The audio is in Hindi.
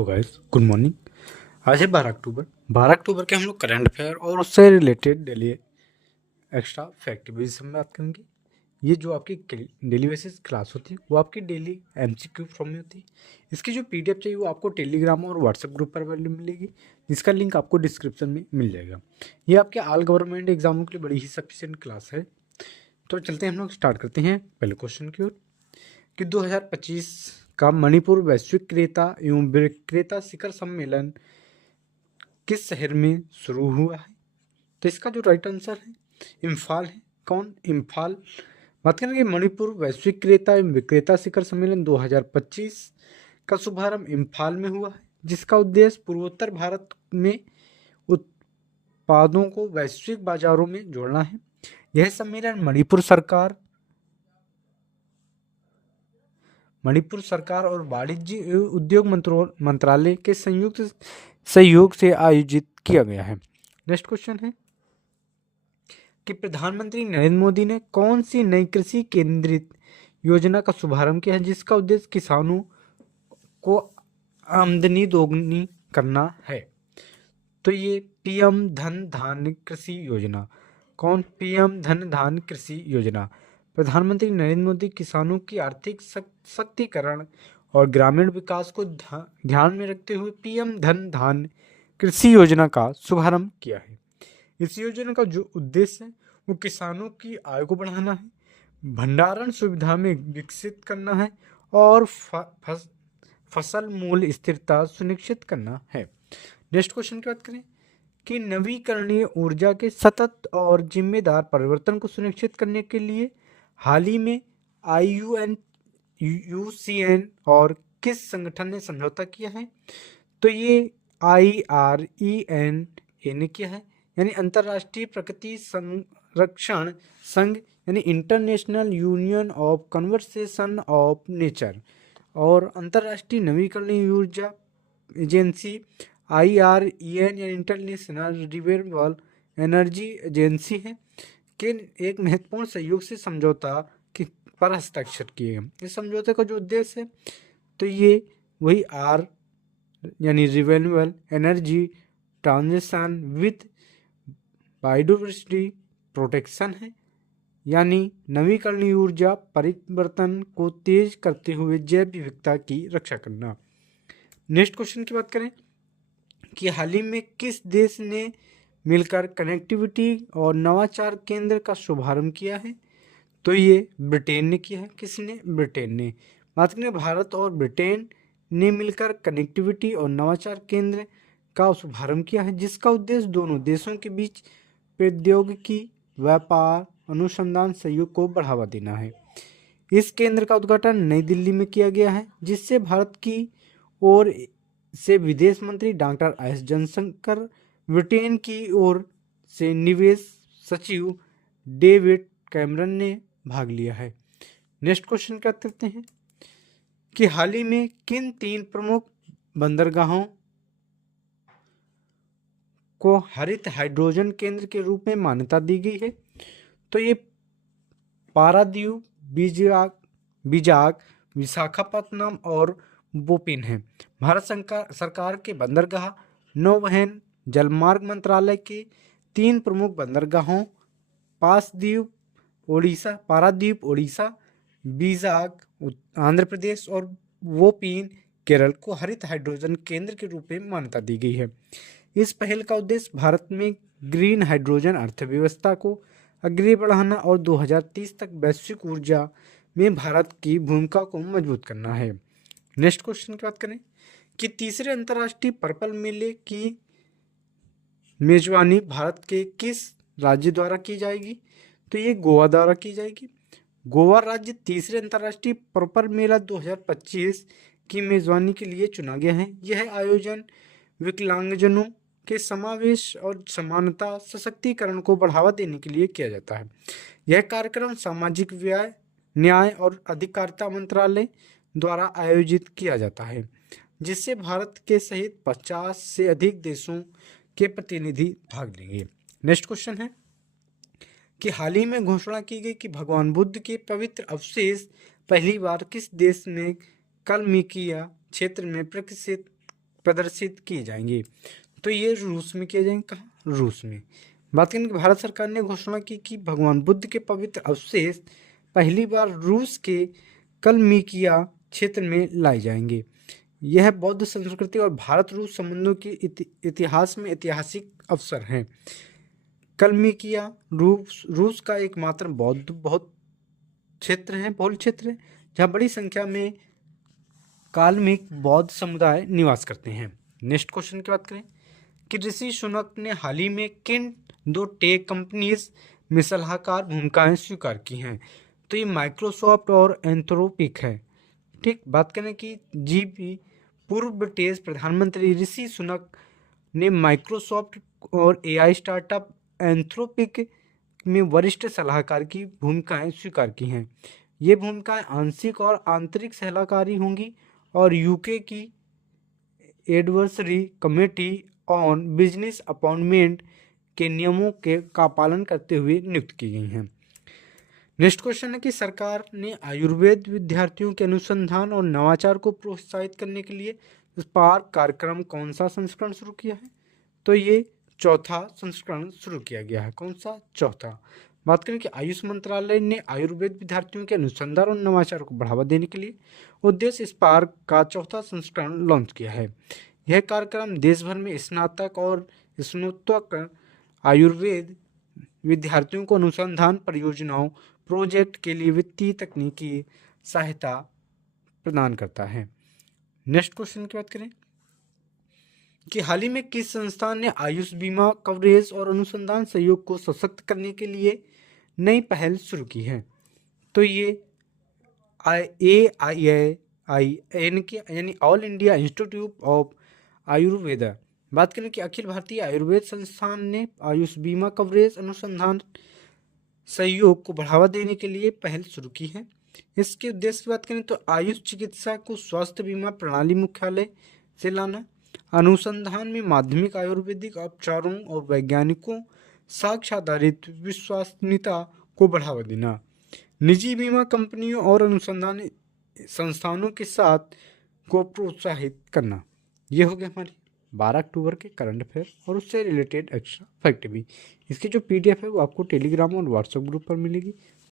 Hello guys, good morning. आज है 12 अक्टूबर। 12 अक्टूबर के हम लोग करंट अफेयर और उससे रिलेटेड डेली एक्स्ट्रा फैक्ट भी हम बात करेंगे। ये जो आपकी डेली बेसिस क्लास होती है वो आपकी डेली एमसीक्यू फॉर्म में होती है। इसकी जो पीडीएफ चाहिए वो आपको टेलीग्राम और व्हाट्सएप ग्रुप पर अवेलेबल मिलेगी, जिसका लिंक आपको डिस्क्रिप्शन में मिल जाएगा। ये आपके ऑल गवर्नमेंट एग्जामों के लिए बड़ी ही सफिशिएंट क्लास है। तो चलते हैं, हम लोग स्टार्ट करते हैं पहले क्वेश्चन की ओर कि 2025 का मणिपुर वैश्विक क्रेता एवं विक्रेता शिखर सम्मेलन किस शहर में शुरू हुआ है? तो इसका जो राइट आंसर है इम्फाल है। कौन? इम्फाल। बात करेंगे मणिपुर वैश्विक क्रेता एवं विक्रेता शिखर सम्मेलन 2025 का शुभारंभ इम्फाल में हुआ है, जिसका उद्देश्य पूर्वोत्तर भारत में उत्पादों को वैश्विक बाजारों में जोड़ना है। यह सम्मेलन मणिपुर सरकार और वाणिज्य एवं उद्योग मंत्रालय के संयुक्त सहयोग से आयोजित किया गया है। नेक्स्ट क्वेश्चन है कि प्रधानमंत्री नरेंद्र मोदी ने कौन सी नई कृषि केंद्रित योजना का शुभारंभ किया है, जिसका उद्देश्य किसानों को आमदनी दोगुनी करना है? तो ये पीएम धन धान्य कृषि योजना। कौन? पीएम धन धान्य कृषि योजना। प्रधानमंत्री नरेंद्र मोदी किसानों की आर्थिक सशक्तिकरण और ग्रामीण विकास को ध्यान में रखते हुए पीएम धन धान्य कृषि योजना का शुभारंभ किया है। इस योजना का जो उद्देश्य है वो किसानों की आय को बढ़ाना है, भंडारण सुविधा में विकसित करना है और फसल मूल्य स्थिरता सुनिश्चित करना है। नेक्स्ट क्वेश्चन की बात करें कि नवीकरणीय ऊर्जा के सतत और जिम्मेदार परिवर्तन को सुनिश्चित करने के लिए हाल ही में IUCN और किस संगठन ने समझौता किया है? तो ये IRENA ने किया है, यानी अंतर्राष्ट्रीय प्रकृति संरक्षण संघ, यानी international union of conservation of nature, और अंतर्राष्ट्रीय नवीकरणीय ऊर्जा एजेंसी IREN यानी इंटरनेशनल रिन्यूएबल एनर्जी एजेंसी है के एक महत्वपूर्ण सहयोग से समझौता पर हस्ताक्षर किए गए। इस समझौते का जो उद्देश्य है तो ये वही आर यानी renewable energy transition with biodiversity protection है, यानी नवीकरणीय ऊर्जा परिवर्तन को तेज करते हुए जैव विविधता की रक्षा करना। नेक्स्ट क्वेश्चन की बात करें कि हाल ही में किस देश ने मिलकर कनेक्टिविटी और नवाचार केंद्र का शुभारंभ किया है? तो ये ब्रिटेन ने किया है। किसने? ब्रिटेन ने। बात करें भारत और ब्रिटेन ने मिलकर कनेक्टिविटी और नवाचार केंद्र का शुभारंभ किया है, जिसका उद्देश्य दोनों देशों के बीच प्रौद्योगिकी, व्यापार, अनुसंधान सहयोग को बढ़ावा देना है। इस केंद्र का उद्घाटन नई दिल्ली में किया गया है, जिससे भारत की ओर से विदेश मंत्री डॉक्टर एस जयशंकर, ब्रिटेन की ओर से निवेश सचिव डेविड कैमरन ने भाग लिया है। नेक्स्ट क्वेश्चन क्या करते हैं कि हाल ही में किन 3 प्रमुख बंदरगाहों को हरित हाइड्रोजन केंद्र के रूप में मान्यता दी गई है? तो ये पारादीप, बीजाग, विशाखापत्तनम और बोपिन है। भारत सरकार के बंदरगाह नौवहन जलमार्ग मंत्रालय के 3 प्रमुख बंदरगाहों पारादीप ओडिशा, बीजाग आंध्र प्रदेश और वोपिन केरल को हरित हाइड्रोजन केंद्र के रूप में मान्यता दी गई है। इस पहल का उद्देश्य भारत में ग्रीन हाइड्रोजन अर्थव्यवस्था को आगे बढ़ाना और 2030 तक वैश्विक ऊर्जा में भारत की भूमिका को मजबूत करना है। नेक्स्ट क्वेश्चन की बात करें कि तीसरे अंतर्राष्ट्रीय पर्पल मेले की मेजबानी भारत के किस राज्य द्वारा की जाएगी? तो ये गोवा द्वारा की जाएगी। गोवा राज्य तीसरे अंतर्राष्ट्रीय पर्पल मेला 2025 की मेजबानी के लिए चुना गया है। यह आयोजन विकलांगजनों के समावेश और समानता सशक्तिकरण को बढ़ावा देने के लिए किया जाता है। यह कार्यक्रम सामाजिक न्याय और अधिकारिता मंत्रालय द्वारा आयोजित किया जाता है, जिससे भारत के सहित 50 से अधिक देशों के प्रतिनिधि भाग लेंगे। नेक्स्ट क्वेश्चन है कि हाल ही में घोषणा की गई कि भगवान बुद्ध के पवित्र अवशेष पहली बार किस देश में कलमिकिया क्षेत्र में प्रदर्शित किए जाएंगे। तो ये रूस में किए जाएंगे, कहाँ, रूस में। बात करें कि भारत सरकार ने घोषणा की कि भगवान बुद्ध के पवित्र अवशेष पहली बार रूस के कलमिकिया क्षेत्र में लाए जाएंगे। यह बौद्ध संस्कृति और भारत रूस संबंधों के इतिहास में ऐतिहासिक अवसर हैं। कलमिकिया रूस का एकमात्र बहुल क्षेत्र है जहाँ बड़ी संख्या में काल्मिक बौद्ध समुदाय निवास करते हैं। नेक्स्ट क्वेश्चन की बात करें कि ऋषि सुनक ने हाल ही में किन 2 टेक कंपनीज में सलाहकार भूमिकाएं स्वीकार की हैं? तो ये माइक्रोसॉफ्ट और एंथ्रोपिक है। ठीक, बात करें कि जीपी पूर्व ब्रिटिश प्रधानमंत्री ऋषि सुनक ने माइक्रोसॉफ्ट और एआई स्टार्टअप एंथ्रोपिक में वरिष्ठ सलाहकार की भूमिकाएं स्वीकार की हैं। ये भूमिकाएं आंशिक और आंतरिक सलाहकारी होंगी और यूके की adversary committee on business appointment के नियमों का पालन करते हुए नियुक्त की गई हैं। नेक्स्ट क्वेश्चन है कि सरकार ने आयुर्वेद विद्यार्थियों के अनुसंधान और नवाचार को प्रोत्साहित करने के लिए स्पार्क कार्यक्रम कौन सा संस्करण शुरू किया है? तो ये चौथा संस्करण शुरू किया गया है। कौन सा? चौथा। बात करें कि आयुष मंत्रालय ने आयुर्वेद विद्यार्थियों के अनुसंधान और नवाचार को बढ़ावा देने के लिए उद्देश्य स्पार्क का चौथा संस्करण लॉन्च किया है। यह कार्यक्रम देश भर में स्नातक और स्नातक आयुर्वेद विद्यार्थियों को अनुसंधान परियोजनाओं प्रोजेक्ट के लिए वित्तीय तकनीकी सहायता प्रदान करता है। नेक्स्ट क्वेश्चन की बात करें कि हाल ही में किस संस्थान ने आयुष बीमा कवरेज और अनुसंधान सहयोग को सशक्त करने के लिए नई पहल शुरू की है? तो ये AIIN की यानी all India institute of Ayurveda. बात करें कि अखिल भारतीय आयुर्वेद संस्थान ने आयुष बीमा कवरेज अनुसंधान सहयोग को बढ़ावा देने के लिए पहल शुरू की है। इसके उद्देश्य की बात करें तो आयुष चिकित्सा को स्वास्थ्य बीमा प्रणाली मुख्यालय से लाना, अनुसंधान में माध्यमिक आयुर्वेदिक उपचारों और वैज्ञानिकों साक्ष्य आधारित विश्वसनीयता को बढ़ावा देना, निजी बीमा कंपनियों और अनुसंधान संस्थानों के साथ को प्रोत्साहित करना। ये हो गया हमारी 12 अक्टूबर के करंट अफेयर और उससे रिलेटेड एक्स्ट्रा फैक्ट भी। इसकी जो PDF है वो आपको टेलीग्राम और व्हाट्सएप ग्रुप पर मिलेगी।